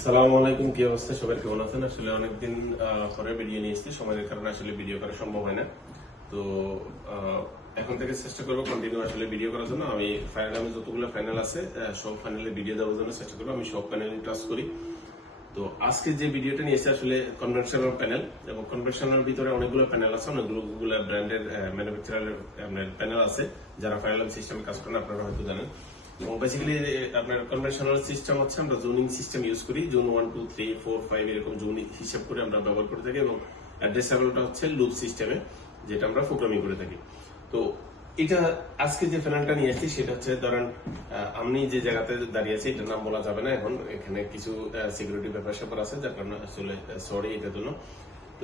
আসসালামু আলাইকুম, কি অবস্থা? সবাই কেমন আছেন? আসলে অনেকদিন পরে ভিডিও নিয়ে এসেছি, সময়ের কারণে আসলে ভিডিও করা সম্ভব হয় না। তো এখন থেকে চেষ্টা করবো কন্টিনিউ আসলে ভিডিও করার জন্য। আমি যতগুলো প্যানেল আছে সব প্যানেলে ভিডিও দেওয়ার জন্য চেষ্টা করবো। আমি সব প্যানেল টাচ করি। তো আজকে যে ভিডিওটা নিয়ে এসেছি আসলে কনভেনশনাল প্যানেল, এবং কনভেনশনাল ভিতরে অনেকগুলো প্যানেল আছে, অনেকগুলো ব্র্যান্ডের ম্যানুফ্যাকচারারের প্যানেল আছে। যারা ফায়ার সিস্টেমে কাজ করেন আপনারা হয়তো জানেন। এবং বেসিক্যালি আপনার কনভেনশনাল সিস্টেম হচ্ছে আমরা জোনিং সিস্টেম ইউজ করি। জোন 1, 2, 3, 4, 5 এরকম জোন হিসাব করে আমরা ব্যবহার করে থাকি, এবং অ্যাড্রেসেবলটা হচ্ছে লুপ সিস্টেমে, যেটা আমরা প্রোগ্রামিং করে থাকি। তো এটা আজকে যে প্যানেলটা নিয়ে আসছি সেটা হচ্ছে, ধরেন আমি যে জায়গাতে দাঁড়িয়ে আছি এটার নাম বলা যাবে না এখন, এখানে কিছু সিকিউরিটি ব্যাপার স্যাপার আছে, যার কারণে আসলে সরি এটার জন্য।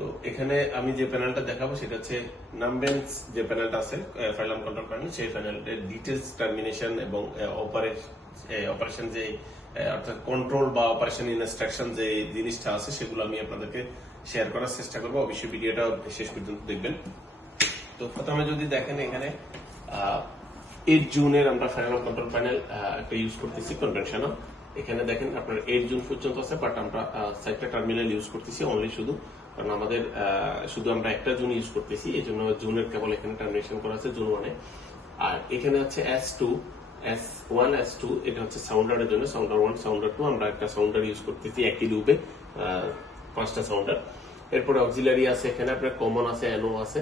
তো এখানে আমি যে প্যানেলটা দেখাবো সেটা হচ্ছে নামবেন্স যে প্যানেলটা আছে, ফাইলাম কন্ট্রোল প্যানেল, সেই প্যানেলের ডিটেলস, টার্মিনেশন এবং অপারেশন যে অর্থাৎ কন্ট্রোল বা অপারেশন ইনস্ট্রাকশন যে জিনিসটা আছে সেগুলো আমি আপনাদেরকে শেয়ার করার চেষ্টা করবো। অবশ্যই ভিডিওটা শেষ পর্যন্ত দেখবেন। তো প্রথমে যদি দেখেন এখানে 8 জুনের আমরা ফাইনাল কন্ট্রোল প্যানেল একটা ইউজ করতেছি কনভেনশনাল। এখানে দেখেন আপনার 8 জুন পর্যন্ত আছে, বাট আমরা 4টা টার্মিনাল ইউজ করতেছি অনলি, শুধু কারণ আমাদের শুধু আমরা একটা জুন ইউজ করতেছি, এই জন্য জুনের কেবল এখানে টার্মিনেশন করা আছে জুন 1-এ। আর এখানে হচ্ছে S1 S2, এটা হচ্ছে সাউন্ডারের জন্য, সাউন্ডার 1 সাউন্ডার 2, আমরা একটা সাউন্ডার ইউজ করতেছি একই লুপে 5টা সাউন্ডার। এরপরে অক্সিলারি আছে, এখানে আপনার কমন আছে, এনও আছে,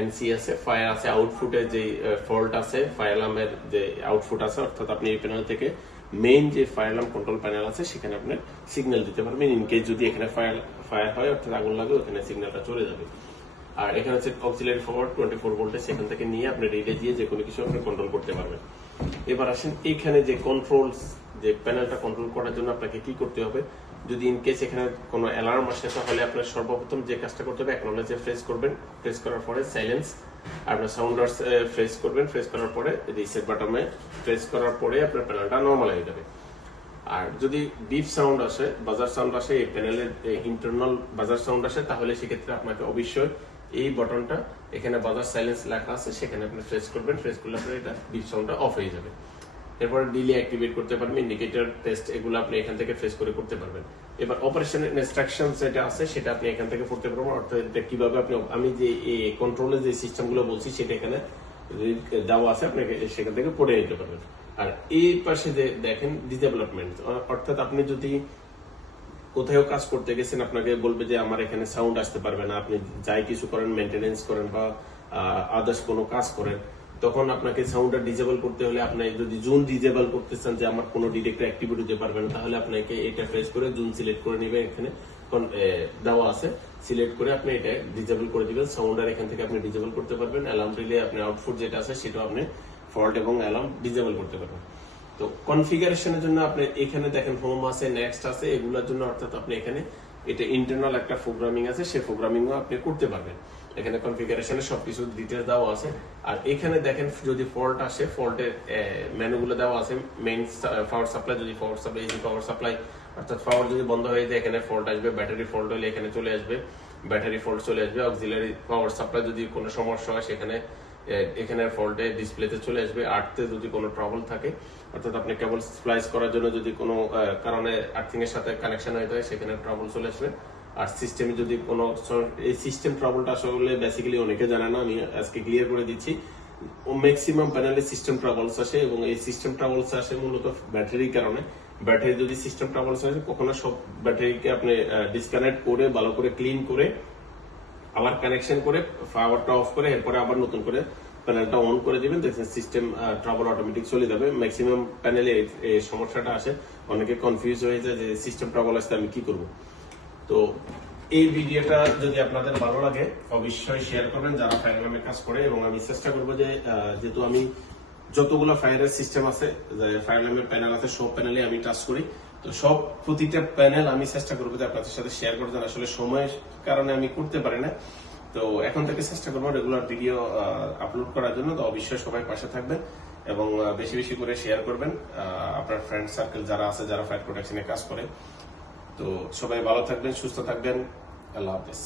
এনসি আছে, ফায়ার আছে, আউটপুটের যে ফল্ট আছে, ফায়ার অ্যালার্মের যে আউটপুট আছে, অর্থাৎ আপনি এই প্যানেল থেকে মেইন যে ফায়ার অ্যালার্ম কন্ট্রোল প্যানেল আছে সেখানে আপনি সিগন্যাল দিতে পারবেন। ইনকেস যদি এখানে ফায়ার হয় অর্থাৎ আগুন লাগে, ওখানে সিগন্যালটা চলে যাবে। আর এখানে হচ্ছে অক্সিলারি ফরওয়ার্ড 24 ভোল্টে, সেখান থেকে নিয়ে আপনি রিলে দিয়ে যে কোনো কিছু আপনি কন্ট্রোল করতে পারবেন। এবার আসেন এখানে যে কন্ট্রোলস, যে প্যানেলটা কন্ট্রোল করার জন্য আপনাকে কি করতে হবে। যদি ইনকেস এখানে কোনো অ্যালার্ম আসে তাহলে আপনার সর্বপ্রথম যে কাজটা করতে হবে, অ্যাকনলেজে প্রেস করবেন, প্রেস করার পরে সাইলেন্স, আপনার সাউন্ডার্স প্রেস করবেন, প্রেস করার পরে রিসেট বাটনে প্রেস করার পরে আপনার প্যানেলটা নরমাল হয়ে যাবে। আর যদি বিপ সাউন্ড আসে, বাজার সাউন্ড আসে, এই প্যানেলের ইন্টারনাল বাজার সাউন্ড আসে, তাহলে সেক্ষেত্রে আপনাকে অবশ্যই এই বাটনটা, এখানে বাজার সাইলেন্স লেখা আছে, সেখানে আপনি প্রেস করবেন, প্রেস করলে আপনার এটা বিপ সাউন্ডটা অফ হয়ে যাবে। এরপর ডিলে অ্যাক্টিভেট করতে পারবেন, ইন্ডিকেটর টেস্ট, এগুলো আপনি এখান থেকে ফেস করে করতে পারবেন। এবার অপারেশন ইনস্ট্রাকশন যেটা আছে সেটা আপনি এখান থেকে পড়তে পারবেন, অর্থাৎ কিভাবে আপনি, আমি যে কন্ট্রোলের যে সিস্টেমগুলো বলছি সেটা এখানে দেওয়া আছে, আপনি সেখান থেকে পড়ে নিতে পারবেন। আর এই পাশে যে দেখেন ডেভেলপমেন্ট, অর্থাৎ আপনি যদি কোথাও কাজ করতে গেছেন, আপনাকে বলবে যে আমার এখানে সাউন্ড আসতে পারবে না, আপনি যাই কিছু করেন, মেনটেনেন্স করেন বা আদার্স কোনো কাজ করেন, তখন আপনাকে সাউন্ডটা ডিজেবল করতে হলে, আপনি যদি জোন ডিজেবল করতে চান যে আমার কোনো ডিরেক্ট অ্যাক্টিভিটি হতে পারবে না, তাহলে আপনাকে এটা প্রেস করে জোন সিলেক্ট করে নেবে, এখানে দেওয়া আছে, সিলেক্ট করে আপনি এটা ডিজেবল করে দিবেন। সাউন্ডার এখান থেকে আপনি ডিজেবল করতে পারবেন। অ্যালার্ম রিলে আপনি আউটপুট যেটা আছে সেটাও আপনি ফল্ট এবং অ্যালার্ম ডিজেবল করতে পারবেন। তো কনফিগারেশনের জন্য আপনি এখানে দেখেন হোম আছে, নেক্সট আছে, এগুলোর জন্য অর্থাৎ আপনি এখানে এটা ইন্টারনাল একটা প্রোগ্রামিং আছে, সেই প্রোগ্রামিংও আপনি করতে পারবেন। এখানে কনফিগারেশনের সবকিছু ডিটেইলস দেওয়া আছে। আর এখানে দেখেন যদি ফল্ট আসে, ফল্টের মেনুগুলো দেওয়া আছে। মেইন পাওয়ার সাপ্লাই, যদি power supply, AC power supply অর্থাৎ পাওয়ার যদি বন্ধ হয়ে যায় এখানে ফল্ট আসবে। ব্যাটারি ফল্ট হলে এখানে চলে আসবে, ব্যাটারি ফল্ট চলে আসবে। অক্সিলারি পাওয়ার সাপ্লাই যদি কোনো সমস্যা হয় সেখানে এখানে ফল্টে ডিসপ্লেতে চলে আসবে। আর্থে যদি কোনো ট্রাবল থাকে, অর্থাৎ আপনি কেবল স্প্লাইস করার জন্য যদি কোনো কারণে আর্থিং এর সাথে কানেকশন হয়ে যায়, সেখানে ট্রাবল চলে আসবে। আর সিস্টেমে যদি কোনো, এই সিস্টেম ট্রাবলটা আসলে বেসিক্যালি অনেকে জানে না, আমি আজকে ক্লিয়ার করে দিচ্ছি। ম্যাক্সিমাম প্যানেলে সিস্টেম ট্রাবলস আসে, এবং এই সিস্টেম ট্রাবলস আসে মূলত ব্যাটারির কারণে। ব্যাটারি যদি সিস্টেম ট্রাবলস আসে, কখনো সব ব্যাটারিকে আপনি ডিসকানেক্ট করে ভালো করে ক্লিন করে আবার কানেকশন করে পাওয়ারটা অফ করে এরপরে আবার নতুন করে প্যানেলটা অন করে দিবেন, দেখবেন সিস্টেম ট্রাবল অটোমেটিক চলে যাবে। ম্যাক্সিমাম প্যানেলে এই সমস্যাটা আসে, অনেকে কনফিউজ হয়ে যায় যে সিস্টেম ট্রাবল আসলে আমি কি করব। তো এই ভিডিওটা যদি আপনাদের ভালো লাগে অবশ্যই শেয়ার করবেন যারা ফায়ার নামে কাজ করে, এবং আমি চেষ্টা করবো যে যেহেতু আমি যতগুলো ফায়ারের সিস্টেম আছে, ফায়ার নামের প্যানেল আছে, সব প্যানেলে আমি টাচ করি। তো সব প্রতিটা প্যানেল আমি চেষ্টা করবো যে আপনাদের সাথে শেয়ার করতে, আসলে সময়ের কারণে আমি করতে পারি না। তো এখন থেকে চেষ্টা করবো রেগুলার ভিডিও আপলোড করার জন্য। তো অবশ্যই সবাই পাশে থাকবেন এবং বেশি বেশি করে শেয়ার করবেন আপনার ফ্রেন্ড সার্কেল যারা আছে, যারা ফায়ার প্রোটেকশনে কাজ করে। তো সবাই ভালো থাকবেন, সুস্থ থাকবেন। আল্লাহ হাফেজ।